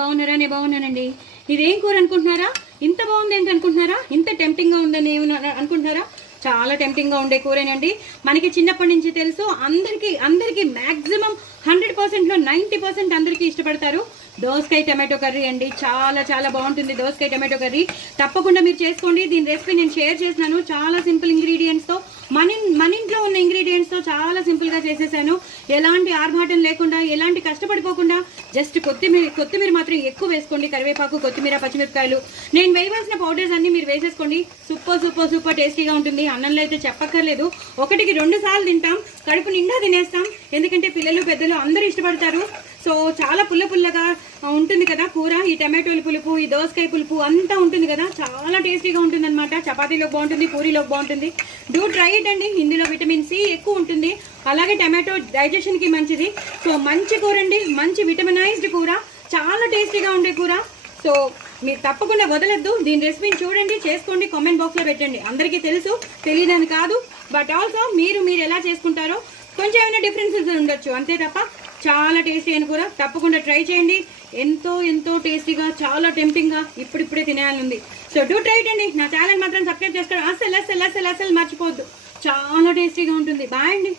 బాగున్నారా? నేను బాగున్నానండి. ఇదేం కూర అనుకుంటున్నారా? ఇంత బాగుంది ఏంటి అనుకుంటున్నారా? ఇంత టెంప్టింగ్గా ఉందని అనుకుంటున్నారా? చాలా టెంప్టింగ్గా ఉండే కూరేనండి. మనకి చిన్నప్పటి నుంచి తెలుసు, అందరికీ మ్యాక్సిమం 100%లో 90% అందరికీ ఇష్టపడతారు. దోసకాయ టమాటో కర్రీ అండి. చాలా చాలా బాగుంటుంది దోసకాయ టమాటో కర్రీ. తప్పకుండా మీరు చేసుకోండి. దీని రెసిపీ నేను షేర్ చేసినాను. చాలా సింపుల్ ఇంగ్రీడియంట్స్తో, మన ఇంట్లో ఉన్న ఇంగ్రీడియంట్స్తో చాలా సింపుల్గా చేసేసాను. ఎలాంటి ఆర్భాటం లేకుండా, ఎలాంటి కష్టపడిపోకుండా, జస్ట్ కొత్తిమీర మాత్రం ఎక్కువ వేసుకోండి. కరివేపాకు, కొత్తిమీర, పచ్చిమిరపకాయలు. నేను వేయవలసిన పౌడర్స్ అన్ని మీరు వేసేసుకోండి. సూపర్ టేస్టీగా ఉంటుంది. అన్నంలో అయితే చెప్పక్కర్లేదు. 1కి 2 సార్లు తింటాం, కడుపు నిండా తినేస్తాం. ఎందుకంటే పిల్లలు పెద్దలు అందరూ ఇష్టపడతారు. సో చాలా పుల్లగా ఉంటుంది కదా కూర. ఈ టమాటోలు పులుపు, ఈ దోసకాయ పులుపు అంతా ఉంటుంది కదా, చాలా టేస్టీగా ఉంటుంది అనమాట. చపాతీలోకి బాగుంటుంది, పూరీలోకి బాగుంటుంది. డూ ట్రై ఇట్ అండి. ఇందులో విటమిన్ సి ఎక్కువ ఉంటుంది. అలాగే టమాటో డైజెషన్కి మంచిది. సో మంచి కూర అండి, మంచి విటమినైజ్డ్ కూర, చాలా టేస్టీగా ఉండే కూర. సో మీరు తప్పకుండా వదలొద్దు. దీని రెసిపీని చూడండి, చేసుకోండి, కామెంట్ బాక్స్లో పెట్టండి. అందరికీ తెలుసు, తెలియదని కాదు. బట్ ఆల్సో మీరు ఎలా చేసుకుంటారో కొంచెం ఏమైనా డిఫరెన్సెస్ ఉండొచ్చు, అంతే తప్ప చాలా టేస్టీ అయిన కూర. తప్పకుండా ట్రై చేయండి. ఎంతో టేస్టీగా, చాలా టెంప్టింగ్గా, ఇప్పుడిప్పుడే తినేయాలంది. సో డూ ట్రై ఇట్ అండి. నా ఛానల్ మాత్రం సబ్స్క్రైబ్ చేసుకోవడం అసలు మర్చిపోవద్దు. చాలా టేస్టీగా ఉంటుంది. బాయ్ అండి.